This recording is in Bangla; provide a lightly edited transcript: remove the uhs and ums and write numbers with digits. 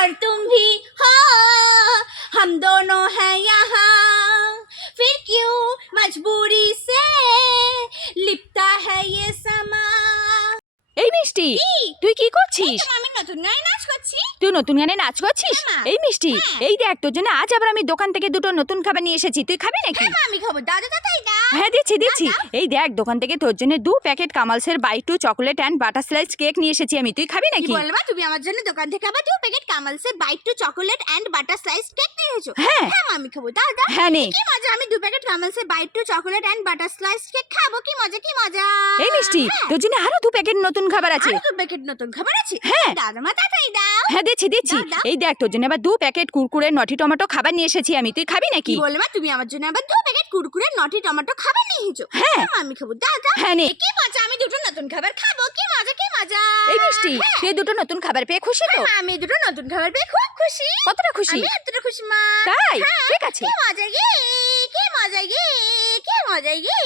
और तुम भी हो, हम दोनों हैं यहाँ, फिर क्यों मजबूरी से लिपटा है ये समा। এই মিষ্টি, তুই কি করছিস? আমি নতুন গানে নাচ করছি। তুই নতুন গানে নাচ করছিস? হ্যাঁ, মা। এই মিষ্টি, হ্যাঁ। এই দেখ তোর জন্য আজ আবার আমি দোকান থেকে দুটো নতুন খাবার নিয়ে এসেছি, তুই খাবি নাকি? হ্যাঁ মা, আমি খাবো। দাও দাও তাই দাও। হ্যাঁ দিচ্ছি দিচ্ছি। দাও। এই দেখ দোকান থেকে তোর জন্য 2 প্যাকেট কামালসের বাই 2 chocolate and butter slice cake নিয়ে এসেছি আমি, তুই খাবি কি নাকি? বলবা, তুমি আমার জন্য দোকান থেকে আবার 2 প্যাকেট কামালসের bite two chocolate and butter slice cake নিয়ে এসেছো? হ্যাঁ। হ্যাঁ মা, আমি খাবো। দাও দাও। হ্যাঁ নে। কি মজা, আমি 2 প্যাকেট কামালসের bite two chocolate and butter slice cake খাবো। কি মজা কি মজা। এই মিষ্টি, হ্যাঁ। তোর জন্য আরো 2 প্যাকেট নতুন খাবার আছে। আরো 2 প্যাকেট নতুন খাবার আছে? হ্যাঁ। দাও দাও মা, তাড়াতাড়ি দাও। হ্যাঁ দিচ্ছি দিচ্ছি। দাও, দাও। এই দেখ তোর জন্য আবার 2 প্যাকেট কুরকুরে নটি টমেটো খাবার নিয়ে এসেছি আমি, তুই খাবি নাকি? কি বলবা, তুমি আমার জন্য আবার 2 প্যাকেট কুরকুরে নটি টমেটো খাবার নিয়ে এসেছো? হ্যাঁ। মা, আমি খাবো। দাও দাও। হ্যাঁ নে। কি মজা, আমি দুটো নতুন খাবার খাবো। কি মজা কি মজা। এই মিষ্টি, হ্যাঁ। তুই দুটো নতুন খাবার পেয়ে খুশি তো? হ্যাঁ, আমি দুটো নতুন খাবার পেয়ে খুব খুশি। কতটা খুশি? আমি এতটা খুশি মা। তাই? হ্যাঁ। ঠিক আছে। কি মজা গে, কি মজা গে, কি মজা গে।